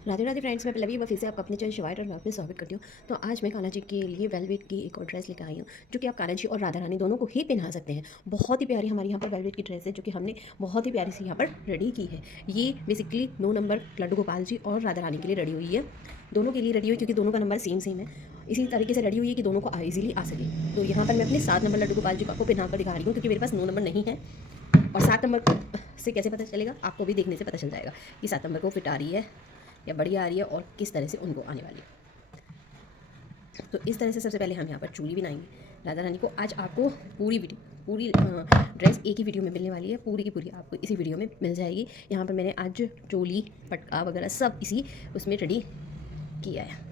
Radhe Radhe friends, मैं पल्लवी फिर से आपका अपने चैनल शिवाय और ब्लॉग में स्वागत करती हूँ। तो आज मैं कान्हा जी के लिए वेलवेट की एक और ड्रेस लेकर आई हूँ, जो कि आप कान्हा जी और राधा रानी दोनों को ही पहना सकते हैं। बहुत ही प्यारी हमारे यहाँ पर वेलवेट की ड्रेस है, जो कि हमने बहुत ही प्यारी सी यहाँ पर रेडी की है। ये बेसिकली 9 नंबर लड्डू गोपाल जी और राधा रानी के लिए रेडी हुई है। दोनों के लिए रेडी हुई क्योंकि दोनों का नंबर सेम सेम है। इसी तरीके से रेडी हुई है कि दोनों को ईजिली आ सके। तो यहाँ पर मैं अपने 7 नंबर लड्डू गोपाल जी को आपको पहना कर दिखा रही हूँ, क्योंकि मेरे पास 9 नंबर नहीं है। और 7 नंबर से कैसे पता चलेगा, आपको भी देखने से पता चल जाएगा कि 7 नंबर को फिट आ रही है या बढ़िया आ रही है और किस तरह से उनको आने वाली है। तो इस तरह से सबसे पहले हम यहाँ पर चूड़ी बनाएंगे राधा रानी को। आज आपको पूरी ड्रेस एक ही वीडियो में मिलने वाली है। पूरी की पूरी आपको इसी वीडियो में मिल जाएगी। यहाँ पर मैंने आज चोली पटका वगैरह सब इसी उसमें रेडी किया है।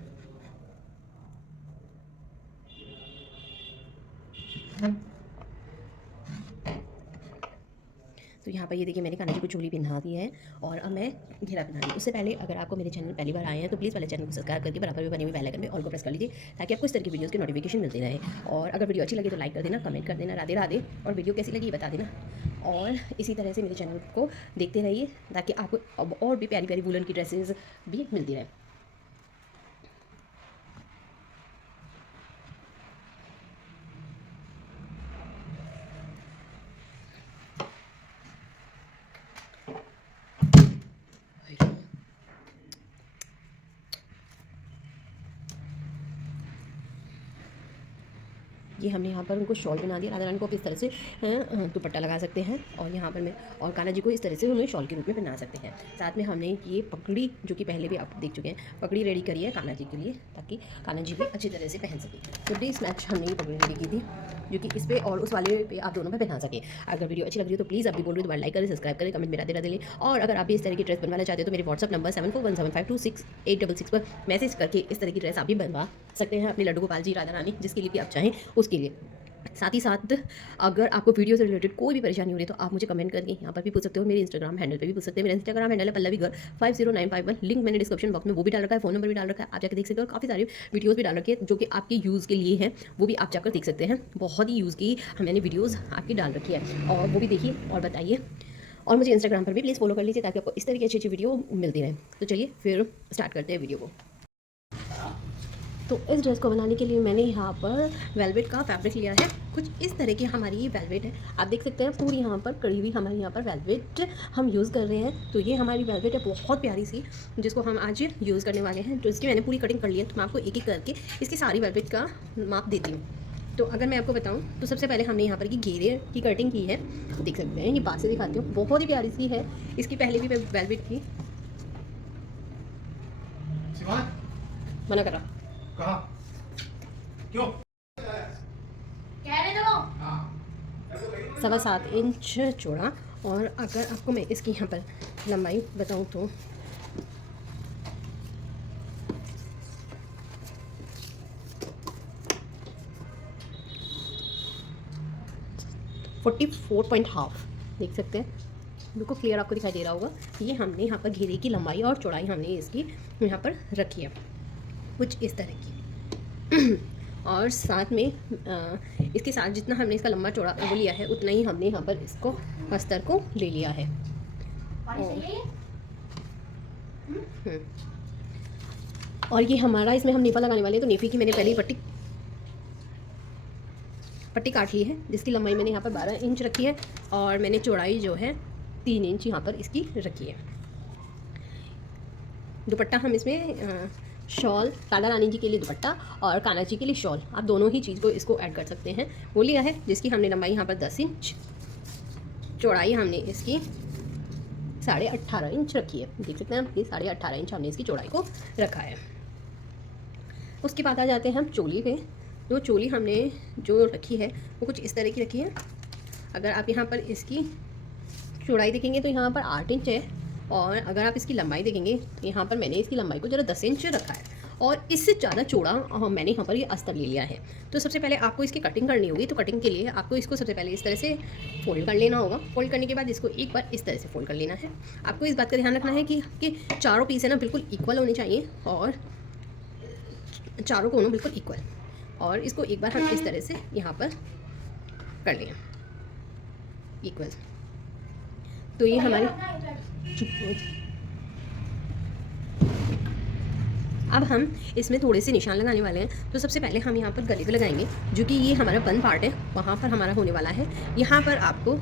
तो यहाँ पर ये देखिए मैंने कान्हा जी को चोली पहना दी है और अब मैं घेरा पहना रही हूँ। उससे पहले अगर आपको मेरे चैनल पहली बार आए हैं तो प्लीज़ पहले चैनल को सब्सक्राइब करके बराबर में बने हुए बेल आइकन में ऑल को प्रेस कर लीजिए, ताकि आपको इस तरह की वीडियोज़ की नोटिफिकेशन मिलती रहे। और अगर वीडियो अच्छी लगे तो लाइक कर देना, कमेंट कर देना, राधे राधे, और वीडियो कैसी लगी बता देना। और इसी तरह से मेरे चैनल को देखते रहिए, ताकि आपको अब और भी प्यारी प्यारी वुलन की ड्रेसेस भी मिलती रहे। ये हमने यहाँ पर उनको शॉल बना दिया। राधा रानी को आप इस तरह से दुपट्टा लगा सकते हैं, और यहाँ पर मैं और कान्हा जी को इस तरह से उन्हें शॉल के रूप में पहना सकते हैं। साथ में हमने ये पगड़ी, जो कि पहले भी आप देख चुके हैं, पगड़ी रेडी करी है कान्हा जी के लिए, ताकि कान्हा जी भी अच्छी तरह से पहन सकें। तो डेस मैच हमने ये पगड़ी रेडी की थी, जो कि इस पर और उस वाले पे आप दोनों पे पहना सकें। अगर वीडियो अच्छी लग रही है तो प्लीज़ आप भी बोल रहे हो दोबारा लाइक करें, सब्सक्राइब करें, कमेंट में राधे राधे लें। और अगर आप भी इस तरह की ड्रेस बनवाना चाहते हो तो मेरे व्हाट्सअप नंबर 7417526866 पर मैसेज करके इस तरह की ड्रेस आप भी बनवा सकते हैं अपने लड्डू गोपाल जी राधा रानी, जिसके लिए भी आप चाहें उसके लिए। साथ ही साथ अगर आपको वीडियो से रिलेटेड कोई भी परेशानी हो रही है तो आप मुझे कमेंट करके यहाँ पर भी पूछ सकते हो। मेरे इंस्टाग्राम हैंडल पे भी पूछ सकते हैं। मेरा इंस्टाग्राम हैंडल है पल्लवी गर्ल 50951। लिंक मैंने डिस्क्रिप्शन बॉक्स में वो भी डाल रखा है, फोन नंबर भी डाल रखा है, आप जाकर देख सकते हो। और काफ़ी सारी वीडियोज़ भी डाल रखी है जो कि आपके यूज़ के लिए है, वो भी आप जाकर देख सकते हैं। बहुत ही यूज़ की मैंने वीडियोज़ आपकी डाल रखी है, और वो भी देखिए और बताइए। और मुझे इंस्टाग्राम पर भी प्लीज़ फॉलो कर लीजिए, ताकि आपको इस तरह की अच्छी अच्छी वीडियो मिलती रहे। तो चलिए फिर स्टार्ट करते हैं वीडियो को। तो इस ड्रेस को बनाने के लिए मैंने यहाँ पर वेलवेट का फैब्रिक लिया है। कुछ इस तरह की हमारी ये वेलवेट है, आप देख सकते हैं पूरी यहाँ पर कड़ी हुई हमारे यहाँ पर वेलवेट हम यूज़ कर रहे हैं। तो ये हमारी वेलवेट है बहुत प्यारी सी, जिसको हम आज यूज़ करने वाले हैं। तो इसकी मैंने पूरी कटिंग कर ली है, तो मैं आपको एक एक करके इसकी सारी वेलवेट का माप देती हूँ। तो अगर मैं आपको बताऊँ तो सबसे पहले हमने यहाँ पर की घेरे की कटिंग की है, देख सकते हैं। ये पास से दिखाती हूँ, बहुत ही प्यारी सी है। इसकी पहले भी मैं वेलवेट की मना कर रहा कहा क्यों 7.25 इंच चौड़ा। और अगर आपको मैं इसकी यहाँ पर लंबाई बताऊँ तो 44.5 देख सकते हैं, बिल्कुल क्लियर आपको दिखाई दे रहा होगा। ये हमने यहाँ पर घेरे की लंबाई और चौड़ाई हमने इसकी यहाँ पर रखी है, कुछ इस तरह की। और साथ में इसके साथ जितना हमने इसका लंबा चौड़ा वो लिया है, उतना ही हमने यहाँ पर इसको अस्तर को ले लिया है। और ये हमारा इसमें हम नेफा लगाने वाले हैं। तो नेफे की मैंने पहले ही पट्टी काट ली है, जिसकी लंबाई मैंने यहाँ पर 12 इंच रखी है, और मैंने चौड़ाई जो है 3 इंच यहाँ पर इसकी रखी है। दुपट्टा हम इसमें शॉल, राधा रानी जी के लिए दुपट्टा और कान्हा जी के लिए शॉल, आप दोनों ही चीज़ को इसको ऐड कर सकते हैं, वो लिया है। जिसकी हमने लंबाई यहाँ पर 10 इंच, चौड़ाई हमने इसकी 18.5 इंच रखी है। देख सकते हैं हम, ये 18.5 इंच हमने इसकी चौड़ाई को रखा है। उसके बाद आ जाते हैं हम चोली पे। जो चोली हमने जो रखी है वो कुछ इस तरह की रखी है। अगर आप यहाँ पर इसकी चौड़ाई देखेंगे तो यहाँ पर 8 इंच है, और अगर आप इसकी लंबाई देखेंगे तो यहाँ पर मैंने इसकी लंबाई को ज़रा 10 इंच रखा है, और इससे ज़्यादा चौड़ा मैंने यहाँ पर ये अस्तर ले लिया है। तो सबसे पहले आपको इसकी कटिंग करनी होगी। तो कटिंग के लिए आपको इसको सबसे पहले इस तरह से फोल्ड कर लेना होगा। फोल्ड करने के बाद इसको एक बार इस तरह से फोल्ड कर लेना है। आपको इस बात का ध्यान रखना है कि चारों पीस है ना बिल्कुल इक्वल होने चाहिए, और चारों कोनों बिल्कुल इक्वल। और इसको एक बार हम इस तरह से यहाँ पर कर लें इक्वल। तो ये हमारी अब हम इसमें थोड़े से निशान लगाने वाले हैं। तो सबसे पहले हम यहाँ पर गले पे लगाएंगे, जो कि ये हमारा बन पार्ट है, वहाँ पर हमारा होने वाला है। यहाँ पर आपको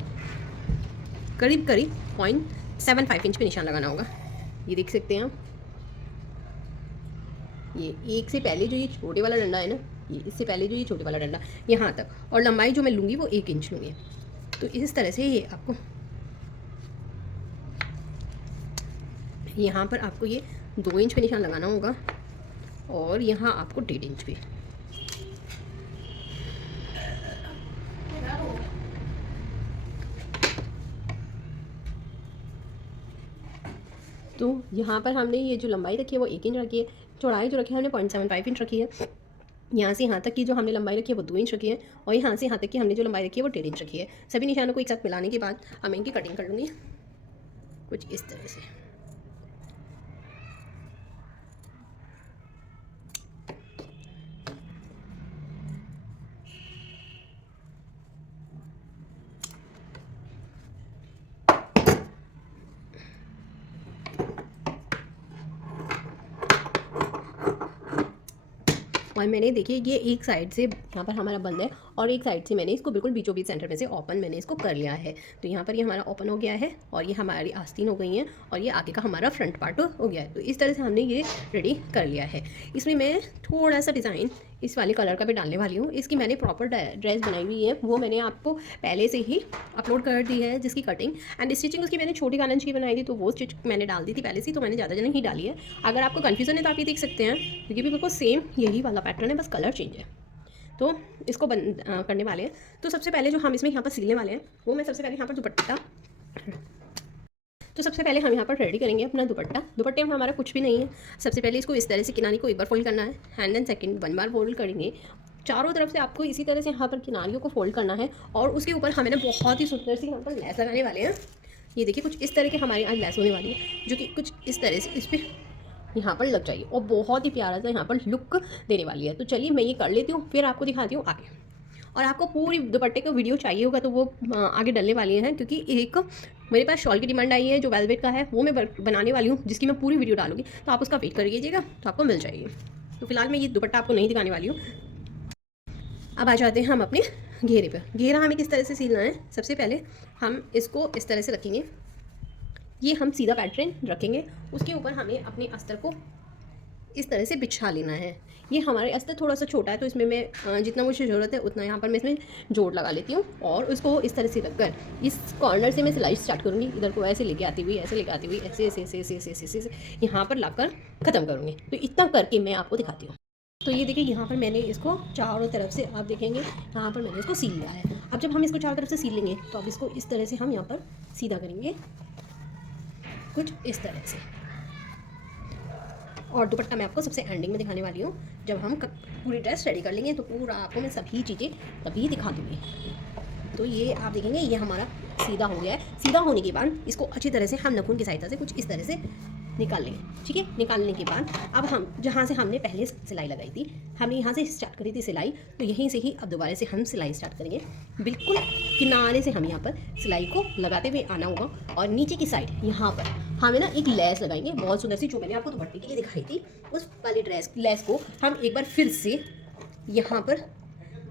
करीब 0.75 इंच पे निशान लगाना होगा। ये देख सकते हैं आप, ये एक से पहले जो ये छोटे वाला डंडा है ना, ये इससे पहले जो ये छोटे वाला डंडा यहाँ तक, और लंबाई जो मैं लूँगी वो 1 इंच लूँगी। तो इस तरह से ये आपको यहाँ पर आपको ये 2 इंच पे निशान लगाना होगा, और यहाँ आपको 1.5 इंच पे। तो यहाँ पर हमने ये जो लंबाई रखी है वो 1 इंच रखी है, चौड़ाई जो रखी है हमने 0.75 इंच रखी है। यहाँ से यहाँ तक की जो हमने लंबाई रखी है वो 2 इंच रखी है, और यहाँ से यहाँ तक की हमने जो लंबाई रखी है वो 1.5 इंच रखी है। सभी निशानों को एक साथ मिलाने के बाद हम इनकी कटिंग कर लूँगी कुछ इस तरह से। और मैंने देखिए ये एक साइड से यहाँ पर हमारा बंद है, और एक साइड से मैंने इसको बिल्कुल बीचों बीच सेंटर में से ओपन मैंने इसको कर लिया है। तो यहाँ पर ये हमारा ओपन हो गया है, और ये हमारी आस्तीन हो गई है, और ये आगे का हमारा फ्रंट पार्ट हो गया है। तो इस तरह से हमने ये रेडी कर लिया है। इसमें मैं थोड़ा सा डिज़ाइन इस वाले कलर का भी डालने वाली हूँ। इसकी मैंने प्रॉपर ड्रेस बनाई हुई है, वो मैंने आपको पहले से ही अपलोड कर दी है, जिसकी कटिंग एंड स्टिचिंग उसकी मैंने छोटी कानन की बनाई थी, तो वो स्टिच मैंने डाल दी थी पहले से, तो मैंने ज़्यादा नहीं डाली है। अगर आपको कन्फ्यूज़न है तो आप ये देख सकते हैं, क्योंकि बिल्कुल सेम यही वाला पैटर्न है, बस कलर चेंज है। तो इसको करने वाले हैं। तो सबसे पहले जो हम इसमें यहाँ पर सिलने वाले हैं, वो मैं सबसे पहले यहाँ पर दुपट्टा, तो सबसे पहले हम यहाँ पर रेडी करेंगे अपना दुपट्टा। दुपट्टे में हमारा कुछ भी नहीं है। सबसे पहले इसको इस तरह से किनारी को एक बार फोल्ड करना है, एंड देन सेकंड 1 बार फोल्ड करेंगे। चारों तरफ से आपको इसी तरह से यहाँ पर किनारियों को फोल्ड करना है, और उसके ऊपर हमें ना बहुत ही सुंदर सी यहाँ पर लैस लगाने वाले हैं। ये देखिए कुछ इस तरह की हमारी आज लैस होने वाली है, जो कि कुछ इस तरह से इस पर यहाँ पर लग जाएगी, और बहुत ही प्यारा सा यहाँ पर लुक देने वाली है। तो चलिए मैं ये कर लेती हूँ, फिर आपको दिखाती हूँ आगे। और आपको पूरी दुपट्टे का वीडियो चाहिए होगा तो वो आगे डलने वाली हैं, क्योंकि एक मेरे पास शॉल की डिमांड आई है जो वेलवेट का है, वो मैं बनाने वाली हूँ, जिसकी मैं पूरी वीडियो डालूंगी, तो आप उसका वेट कर लीजिएगा, तो आपको मिल जाएगी। तो फिलहाल मैं ये दुपट्टा आपको नहीं दिखाने वाली हूँ। अब आ जाते हैं हम अपने घेरे पर। घेरा हमें किस तरह से सिलना है, सबसे पहले हम इसको इस तरह से रखेंगे, ये हम सीधा पैटर्न रखेंगे, उसके ऊपर हमें अपने अस्तर को इस तरह से बिछा लेना है। ये हमारे अस्तर थोड़ा सा छोटा है, तो इसमें मैं जितना मुझे ज़रूरत है उतना यहाँ पर मैं इसमें जोड़ लगा लेती हूँ, और उसको इस तरह से रखकर इस कॉर्नर से मैं सिलाई स्टार्ट करूँगी, इधर को ऐसे लेके आती हुई, ऐसे लेके आती हुई, ऐसे ऐसे ऐसे ऐसे ऐसे ऐसे ऐसे यहाँ पर लाकर ख़त्म करूँगी। तो इतना करके मैं आपको दिखाती हूँ। तो ये देखिए यहाँ पर मैंने इसको चारों तरफ से, आप देखेंगे यहाँ पर मैंने इसको सील लिया है। अब जब हम इसको चारों तरफ से सील लेंगे, तो अब इसको इस तरह से हम यहाँ पर सीधा करेंगे कुछ इस तरह से। और दुपट्टा मैं आपको सबसे एंडिंग में दिखाने वाली हूँ, जब हम पूरी ड्रेस रेडी कर लेंगे, तो पूरा आपको मैं सभी चीज़ें तभी दिखा दूँगी। तो ये आप देखेंगे ये हमारा सीधा हो गया है। सीधा होने के बाद इसको अच्छी तरह से हम नाखून की सहायता से कुछ इस तरह से निकाल लेंगे, ठीक है। निकालने के बाद अब हम जहाँ से हमने पहले सिलाई लगाई थी, हमने यहाँ से स्टार्ट करी थी सिलाई, तो यहीं से ही अब दोबारा से हम सिलाई स्टार्ट करेंगे। बिल्कुल किनारे से हम यहाँ पर सिलाई को लगाते हुए आना होगा, और नीचे की साइड यहाँ पर हमें ना एक लैस लगाएंगे बहुत सुंदर सी, जो मैंने आपको दुपट्टे के लिए दिखाई थी, उस वाली लैस को हम एक बार फिर से यहाँ पर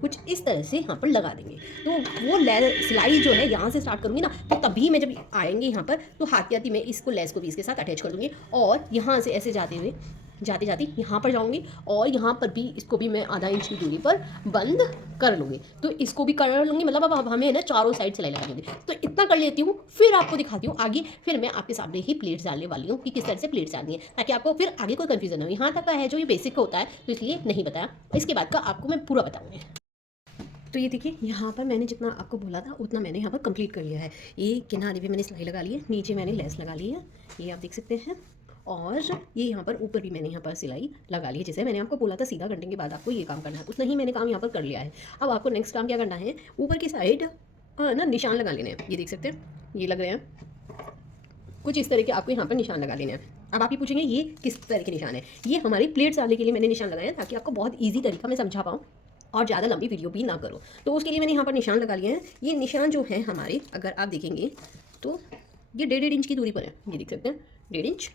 कुछ इस तरह से यहाँ पर लगा देंगे। तो वो सिलाई जो है यहाँ से स्टार्ट करूँगी ना, तो तभी मैं जब आएंगे यहाँ पर, तो हाथी हाथी मैं इसको लेस को भी इसके साथ अटैच कर दूँगी, और यहाँ से ऐसे जाते हुए जाते जाते यहाँ पर जाऊँगी, और यहाँ पर भी इसको भी मैं आधा इंच की दूरी पर बंद कर लूँगी। तो इसको भी कर लूँगी, मतलब अब हमें ना चारों साइड सिलाई लगानी होगी। तो इतना कर लेती हूँ, फिर आपको दिखाती हूँ आगे। फिर मैं आपके सामने ही प्लेट्स डालने वाली हूँ कि किस तरह से प्लेट्स डालनी है, ताकि आपको फिर आगे कोई कन्फ्यूजन हो। यहाँ तक का है जो ये बेसिक होता है, तो इसलिए नहीं बताया, इसके बाद का आपको मैं पूरा बताऊँगी। तो ये देखिए यहाँ पर मैंने जितना आपको बोला था उतना मैंने यहाँ पर कंप्लीट कर लिया है। ये किनारे पे मैंने सिलाई लगा ली है, नीचे मैंने लेस लगा ली है, ये आप देख सकते हैं, और ये यहाँ पर ऊपर भी मैंने यहाँ पर सिलाई लगा ली है। जैसे मैंने आपको बोला था सीधा करने के बाद आपको ये काम करना है, उतना ही मैंने काम यहाँ पर कर लिया है। अब आपको नेक्स्ट काम क्या करना है, ऊपर की साइड ना निशान लगा लेने हैं। ये देख सकते हैं, ये लग रहे हैं कुछ इस तरह के, आपको यहाँ पर निशान लगा लेने हैं। अब आप ये पूछेंगे ये किस तरह के निशान है, ये हमारी प्लेट्स डालने के लिए मैंने निशान लगाया, ताकि आपको बहुत ईजी तरीका मैं समझा पाऊँ और ज़्यादा लंबी वीडियो भी ना करो। तो उसके लिए मैंने यहाँ पर निशान लगा लिए हैं। ये निशान जो है हमारे, अगर आप देखेंगे तो ये 1.5 इंच की दूरी पर है। ये देख सकते हैं, 1.5 इंच,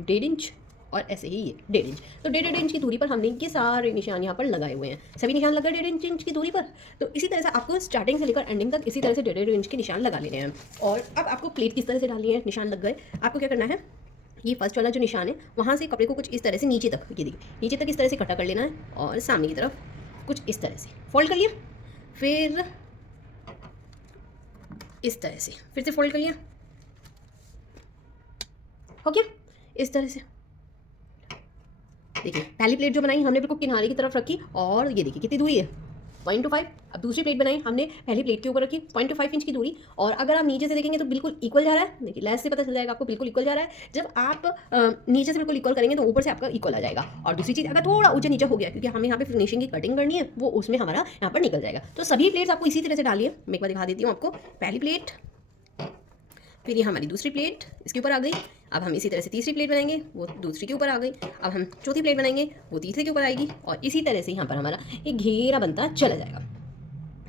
1.5 इंच, और ऐसे ही ये 1.5 इंच। तो 1.5 इंच की दूरी पर हमने ये सारे निशान यहाँ पर लगाए हुए हैं, सभी निशान लग गए 1.5 इंच की दूरी पर। तो इसी तरह से आपको स्टार्टिंग से लेकर एंडिंग तक इसी तरह से 1.5 इंच के निशान लगा लेने हैं। और अब आपको प्लेट किस तरह से डालनी है, निशान लग गए, आपको क्या करना है, ये फर्स्ट वाला जो निशान है वहाँ से कपड़े को कुछ इस तरह से नीचे तक, ये देखिए नीचे तक इस तरह से इकट्ठा कर लेना है और सामने की तरफ कुछ इस तरह से फोल्ड कर लिया, फिर इस तरह से फिर से फोल्ड कर लिया, हो गया इस तरह से। देखिए पहली प्लेट जो बनाई हमने बिल्कुल किनारे की तरफ रखी और ये देखिए कितनी दूरी है 0.25। अब दूसरी प्लेट बनाई हमने पहली प्लेट के ऊपर रखी 0.5 इंच की दूरी, और अगर आप नीचे से देखेंगे तो बिल्कुल इक्वल जा रहा है। देखिए लेंस से पता चल जाएगा आपको बिल्कुल इक्वल जा रहा है। जब आप नीचे से बिल्कुल इक्वल करेंगे तो ऊपर से आपका इक्वल आ जाएगा। और दूसरी चीज़ अगर थोड़ा ऊंचा नीचे हो गया क्योंकि हमें यहाँ पे फिनिशिंग की कटिंग करनी है, वो उसमें हमारा यहाँ पर निकल जाएगा। तो सभी प्लेट्स आपको इसी तरह से डालिए। मैं एक बार दिखा देती हूँ आपको। पहली प्लेट, फिर ये हमारी दूसरी प्लेट इसके ऊपर आ गई। अब हम इसी तरह से तीसरी प्लेट बनाएंगे, वो दूसरी के ऊपर आ गई। अब हम चौथी प्लेट बनाएंगे, वो तीसरे के ऊपर आएगी। और इसी तरह से यहाँ पर हमारा एक घेरा बनता चला जाएगा।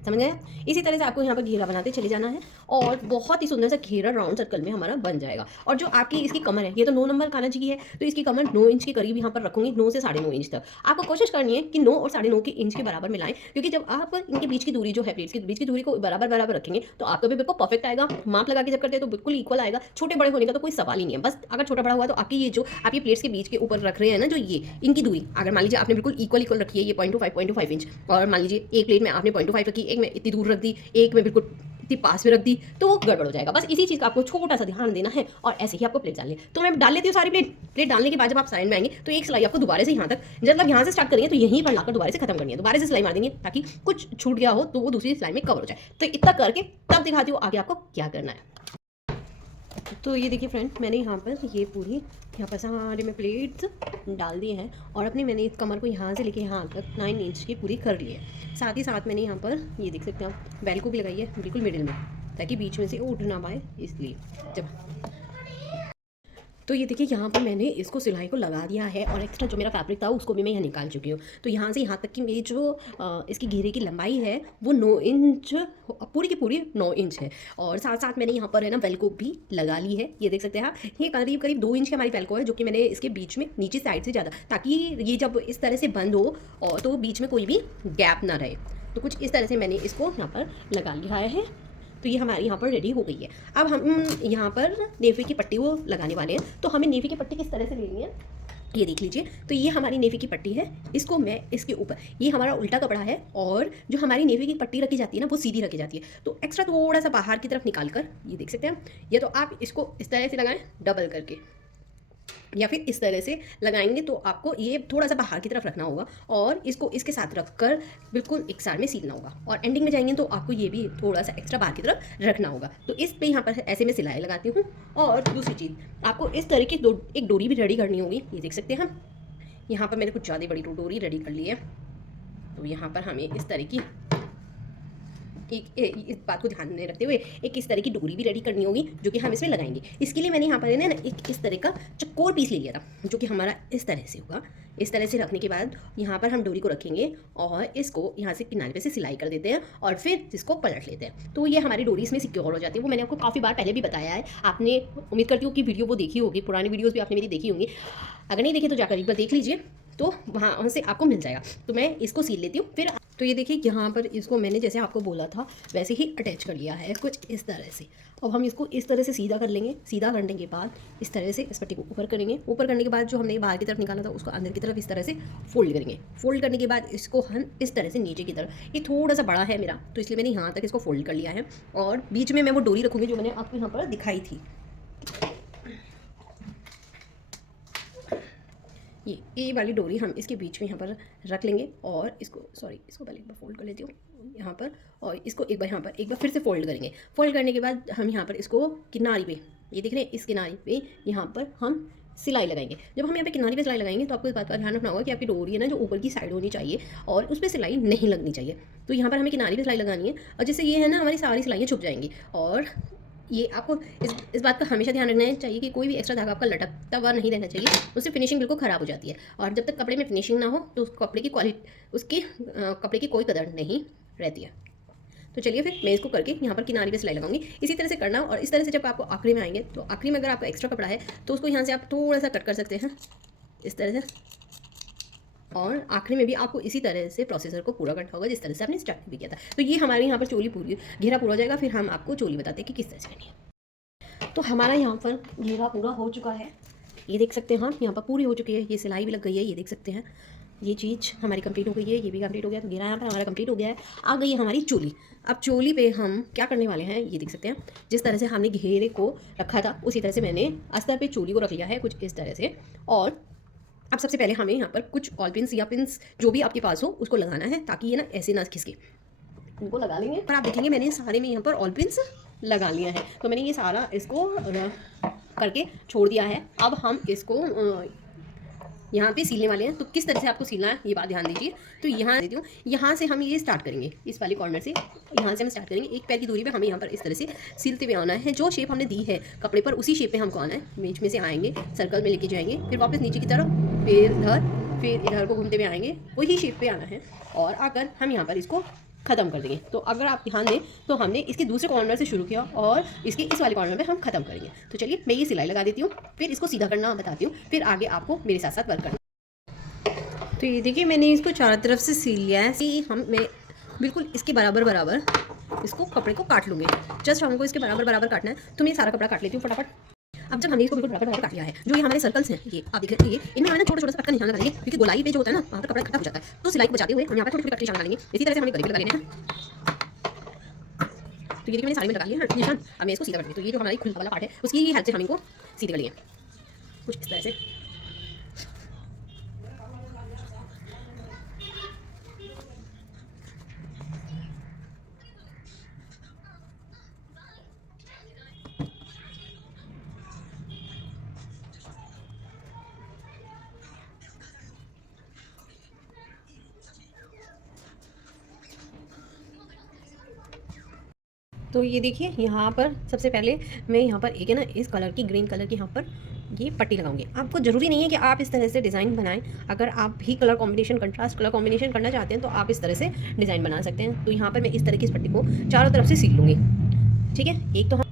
समझ गया? इसी तरह से आपको यहाँ पर घेरा बनाते चले जाना है और बहुत ही सुंदर सा घेरा राउंड सर्कल में हमारा बन जाएगा। और जो आपकी इसकी कमर है, ये तो 9 नंबर कान्हा जी की है, तो इसकी कमर 9 इंच के करीब यहाँ पर रखूंगी, 9 से 9.5 इंच तक। आपको कोशिश करनी है कि 9 और 9.5 के इंच के बराबर मिलाएं, क्योंकि जब आप इनके बीच की दूरी जो है, प्लेट्स के बीच की दूरी को बराबर बराबर रखेंगे तो आपका भी बिल्कुल परफेक्ट आएगा। माप लगा के जब करते हैं तो बिल्कुल इक्वल आएगा। छोटे बड़े होने का तो कोई सवाल ही नहीं है। बस अगर छोटा बड़ा हुआ तो आपकी ये जो आपकी प्लेट्स के बीच के ऊपर रख रहे हैं ना, जो ये इनकी दूरी अगर मान लीजिए आपने बिल्कुल इक्वल रखी है, ये 0.5 इंच, और मान लीजिए एक प्लेट में आपने 0.5 रखी, एक में इतनी दूर रख दी, एक में बिल्कुल इतनी पास में रख दी, तो वो गड़बड़ हो जाएगा। बस इसी चीज़ का आपको छोटा सा ध्यान देना है और ऐसे ही आपको प्लेट डालनी है। तो मैं डाल लेती हूँ सारी प्लेट डालने के बाद जब आप साइड में आएंगे तो एक सिलाई आपको दोबारा से यहाँ तक, मतलब यहाँ से स्टार्ट करेंगे तो यहीं पर लाकर दोबारा से खत्म करनी है। दोबारा से सिलाई मार देंगे ताकि कुछ छूट गया हो तो वो दूसरी सिलाई में कवर हो जाए। तो इतना करके तब दिखाती हूँ आगे आपको क्या करना है। तो ये देखिए फ्रेंड, मैंने यहाँ पर ये पूरी यहाँ पर सारे में प्लेट्स डाल दिए हैं और अपनी मैंने इस कमर को यहाँ से लेके यहाँ तक 9 इंच की पूरी कर ली है। साथ ही साथ मैंने यहाँ पर ये देख सकते हैं आप, बेल को भी लगाई है बिल्कुल मिडिल में, ताकि बीच में से उठ ना पाए, इसलिए जब तो ये देखिए यहाँ पर मैंने इसको सिलाई को लगा दिया है और एक्स्ट्रा जो मेरा फैब्रिक था उसको भी मैं यहाँ निकाल चुकी हूँ। तो यहाँ से यहाँ तक की मेरी जो इसकी घेरे की लंबाई है वो 9 इंच, पूरी की पूरी 9 इंच है। और साथ साथ मैंने यहाँ पर है ना वेल्को भी लगा ली है। ये देख सकते हैं आप, ये करीब करीब 2 इंच की हमारी वेल्को है, जो कि मैंने इसके बीच में नीचे साइड से ज़्यादा, ताकि ये जब इस तरह से बंद हो और तो बीच में कोई भी गैप ना रहे। तो कुछ इस तरह से मैंने इसको यहाँ पर लगा लिया है। तो ये हमारी यहाँ पर रेडी हो गई है। अब हम यहाँ पर नेफी की पट्टी वो लगाने वाले हैं। तो हमें नेफी की पट्टी किस तरह से लेनी है ये देख लीजिए। तो ये हमारी नेफी की पट्टी है, इसको मैं इसके ऊपर, ये हमारा उल्टा कपड़ा है और जो हमारी नेफी की पट्टी रखी जाती है ना वो सीधी रखी जाती है। तो एक्स्ट्रा थोड़ा सा बाहर की तरफ निकाल कर, ये देख सकते हैं, या तो आप इसको इस तरह से लगाएं डबल करके, या फिर इस तरह से लगाएंगे तो आपको ये थोड़ा सा बाहर की तरफ रखना होगा और इसको इसके साथ रखकर बिल्कुल एक साइड में सीलना होगा। और एंडिंग में जाएंगे तो आपको ये भी थोड़ा सा एक्स्ट्रा बाहर की तरफ रखना होगा। तो इस पे यहाँ पर ऐसे में सिलाई लगाती हूँ। और दूसरी चीज़ आपको इस तरह की एक डोरी भी रेडी करनी होगी। ये देख सकते हैं हम, यहाँ पर मैंने कुछ ज़्यादा बड़ी डोरी रेडी कर ली है। तो यहाँ पर हमें इस तरह की इस बात को ध्यान में रखते हुए एक इस तरह की डोरी भी रेडी करनी होगी, जो कि हम इसमें लगाएंगे। इसके लिए मैंने यहाँ पर ना एक इस तरह का चकोर पीस ले लिया था, जो कि हमारा इस तरह से होगा। इस तरह से रखने के बाद यहाँ पर हम डोरी को रखेंगे और इसको यहाँ से किनारे पे से सिलाई कर देते हैं और फिर इसको पलट लेते हैं। तो ये हमारी डोरी इसमें सिक्योर हो जाती है। वो मैंने आपको काफ़ी बार पहले भी बताया है, आपने उम्मीद करती हूँ कि वीडियो वो देखी होगी, पुरानी वीडियोज़ भी आपने मेरी देखी होंगी। अगर नहीं देखी तो जाकर एक बार देख लीजिए, तो वहाँ से आपको मिल जाएगा। तो मैं इसको सील लेती हूँ। फिर तो ये देखिए यहाँ पर इसको मैंने जैसे आपको बोला था वैसे ही अटैच कर लिया है कुछ इस तरह से। अब हम इसको इस तरह से सीधा कर लेंगे। सीधा करने के बाद इस तरह से इस पट्टी को ऊपर करेंगे। ऊपर करने के बाद जो हमने बाहर की तरफ निकाला था उसको अंदर की तरफ इस तरह से फोल्ड करेंगे। फोल्ड करने के बाद इसको हम इस तरह से नीचे की तरफ, ये थोड़ा सा बड़ा है मेरा तो इसलिए मैंने यहाँ तक इसको फोल्ड कर लिया है। और बीच में मैं वो डोरी रखूँगी जो मैंने आपको यहाँ पर दिखाई थी। ये वाली डोरी हम इसके बीच में यहाँ पर रख लेंगे और इसको पहले एक बार फोल्ड कर लेती हूँ यहाँ पर, और इसको एक बार फिर से फोल्ड करेंगे। फोल्ड करने के बाद हम यहाँ पर इसको किनारी पे, ये देख रहे हैं, इस किनारी पे यहाँ पर हम सिलाई लगाएंगे। जब हम यहाँ पे किनारी पे सिलाई लगाएंगे तो आपको इस बात का ध्यान रखना होगा कि आपकी डोरी है ना जो ऊपर की साइड होनी चाहिए और उस पर सिलाई नहीं लगनी चाहिए। तो यहाँ पर हमें किनारी पे सिलाई लगानी है और जिससे ये है ना हमारी सारी सिलाइयाँ छुप जाएंगी। और ये आपको इस बात का हमेशा ध्यान रखना चाहिए कि कोई भी एक्स्ट्रा धागा आपका लटकता हुआ नहीं रहना चाहिए, उससे फिनिशिंग बिल्कुल ख़राब हो जाती है। और जब तक कपड़े में फिनिशिंग ना हो तो उस कपड़े की क्वालिटी, उसकी कपड़े की कोई कदर नहीं रहती है। तो चलिए फिर मैं इसको करके यहाँ पर किनारे पे सिलाई लगाऊंगी। इसी तरह से करना। और इस तरह से जब आपको आखिरी में आएंगे तो आखिरी में अगर आपको एक्स्ट्रा कपड़ा है तो उसको यहाँ से आप थोड़ा सा कट कर सकते हैं इस तरह से, और आखिरी में भी आपको इसी तरह से प्रोसेसर को पूरा करना होगा जिस तरह से आपने स्टार्टिंग भी किया था। तो ये हमारे यहाँ पर चोली पूरी घेरा पूरा हो जाएगा, फिर हम आपको चोली बताते हैं कि किस तरह से करनी है। तो हमारा यहाँ पर घेरा पूरा हो चुका है, ये देख सकते हैं हम, यहाँ पर पूरी हो चुकी है, ये सिलाई भी लग गई है, ये देख सकते हैं। ये चीज़ हमारी कंप्लीट हो गई है, ये भी कंप्लीट हो गया। तो घेरा यहाँ पर हमारा कंप्लीट हो गया है। आ गई है हमारी चोली। अब चोली पे हम क्या करने वाले हैं, ये देख सकते हैं। जिस तरह से हमने घेरे को रखा था उसी तरह से मैंने अस्तर पे चोली को रख लिया है, कुछ इस तरह से। और अब सबसे पहले हमें यहाँ पर कुछ ऑल पिन्स या पिन्स जो भी आपके पास हो उसको लगाना है, ताकि ये ना ऐसे ना खिसके। इनको लगा लेंगे। पर आप देखेंगे मैंने सारे में यहाँ पर ऑल पिन्स लगा लिया है। तो मैंने ये सारा इसको करके छोड़ दिया है। अब हम इसको यहाँ पे सिलने वाले हैं। तो किस तरह से आपको सिलना है ये बात ध्यान दीजिए। तो यहाँ देती हूँ, यहाँ से हम ये स्टार्ट करेंगे, इस वाले कॉर्नर से यहाँ से हम स्टार्ट करेंगे। एक पैर की दूरी पे हमें यहाँ पर इस तरह से सिलते हुए आना है। जो शेप हमने दी है कपड़े पर उसी शेप पे हमको आना है। बीच में से आएंगे, सर्कल में लेके जाएंगे, फिर वापस नीचे की तरफ, फिर इधर, फिर इधर को घूमते हुए आएंगे, वही शेप पे आना है। और आकर हम यहाँ पर इसको ख़त्म कर देंगे। तो अगर आप ध्यान दें तो हमने इसके दूसरे कॉर्नर से शुरू किया और इसके इस वाले कॉर्नर पे हम ख़त्म करेंगे। तो चलिए मैं ये सिलाई लगा देती हूँ, फिर इसको सीधा करना बताती हूँ, फिर आगे आपको मेरे साथ साथ वर्क करना। तो ये देखिए मैंने इसको चारों तरफ से सिल लिया है। मैं बिल्कुल इसके बराबर इसको कपड़े को काट लूँगी। जस्ट हमको इसके बराबर काटना है। तो मैं सारा कपड़ा काट लेती हूँ फटाफट। अब जब हमने इसको बिल्कुल बराबर काट लिया है, जो ये हमारे सर्कल्स हैं, ये आप देख रहे हैं, इनमें हमें छोटा छोटा सा कट का निशान लगाएंगे, क्योंकि गोलाई पे जो होता है ना वहाँ पर कपड़ा इकट्ठा हो जाता है। तो सिलाई को बचाते हुए हम यहाँ पर छोटे छोटे कट के निशान लगाएंगे। इसी तरह से हमें गले पे लगा लेना है। तो ये देखिए मैंने सारे में लगा लिया है निशान। अब मैं इसको सीधा कर दूँ। तो ये जो हमारी खुला वाला पार्ट है उसकी हेल्प से हम इनको सीधे कर लिए कुछ इस तरह से। तो ये देखिए यहाँ पर सबसे पहले मैं यहाँ पर एक है ना इस कलर की, ग्रीन कलर की यहाँ पर ये पट्टी लगाऊंगी। आपको ज़रूरी नहीं है कि आप इस तरह से डिज़ाइन बनाएं। अगर आप भी colour combination, contrast colour combination करना चाहते हैं तो आप इस तरह से डिज़ाइन बना सकते हैं। तो यहाँ पर मैं इस तरह की इस पट्टी को चारों तरफ से सील लूँगी। ठीक है, एक तो हम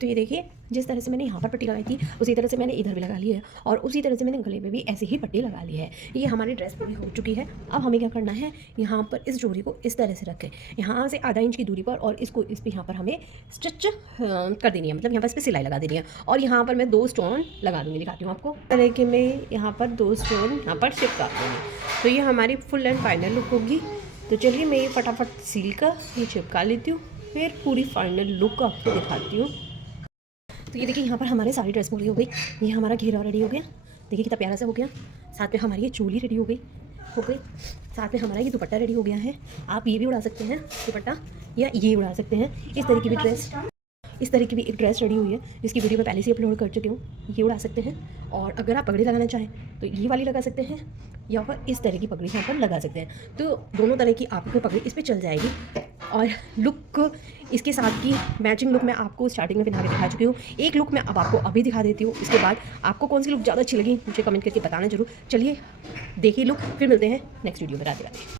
तो ये देखिए जिस तरह से मैंने यहाँ पर पट्टी लगाई थी उसी तरह से मैंने इधर भी लगा ली है, और उसी तरह से मैंने गले में भी ऐसे ही पट्टी लगा ली है। ये हमारी ड्रेस पूरी हो चुकी है। अब हमें क्या करना है, यहाँ पर इस डोरी को इस तरह से रखें, यहाँ से आधा इंच की दूरी पर, और इसको इस पर यहाँ पर हमें स्टिच कर देनी है, मतलब यहाँ पर इस पर सिलाई लगा देनी है। और यहाँ पर मैं 2 स्टोन लगा दूँगी, दिखाती हूँ आपको। तरह के मैं यहाँ पर 2 स्टोन यहाँ पर चिपका दूँगी। तो ये हमारी फुल एंड फाइनल लुक होगी। तो चलिए मैं ये फटाफट सील कर ये चिपका लेती हूँ, फिर पूरी फाइनल लुक आपको दिखाती हूँ। तो ये देखिए यहाँ पर हमारे सारी ड्रेस पूरी हो गई। ये हमारा घेरा रेडी हो गया, देखिए कितना प्यारा सा हो गया। साथ में हमारी ये चोली रेडी हो गई। साथ में हमारा ये दुपट्टा रेडी हो गया है। आप ये भी उड़ा सकते हैं दुपट्टा, या ये उड़ा सकते हैं। इस तरह की भी एक ड्रेस रेडी हुई है, जिसकी वीडियो मैं पहले से अपलोड कर चुकी हूँ। ये उड़ा सकते हैं। और अगर आप पगड़ी लगाना चाहें तो ये वाली लगा सकते हैं, या फिर इस तरह की पगड़ी यहाँ पर लगा सकते हैं। तो दोनों तरह की आपको पगड़ी इस पर चल जाएगी। और लुक इसके साथ की मैचिंग लुक मैं आपको स्टार्टिंग में पहना के दिखा चुकी हूँ। एक लुक मैं अब आपको अभी दिखा देती हूँ। इसके बाद आपको कौन सी लुक ज़्यादा अच्छी लगी मुझे कमेंट करके बताना जरूर। चलिए देखिए लुक, फिर मिलते हैं नेक्स्ट वीडियो में। राधे राधे।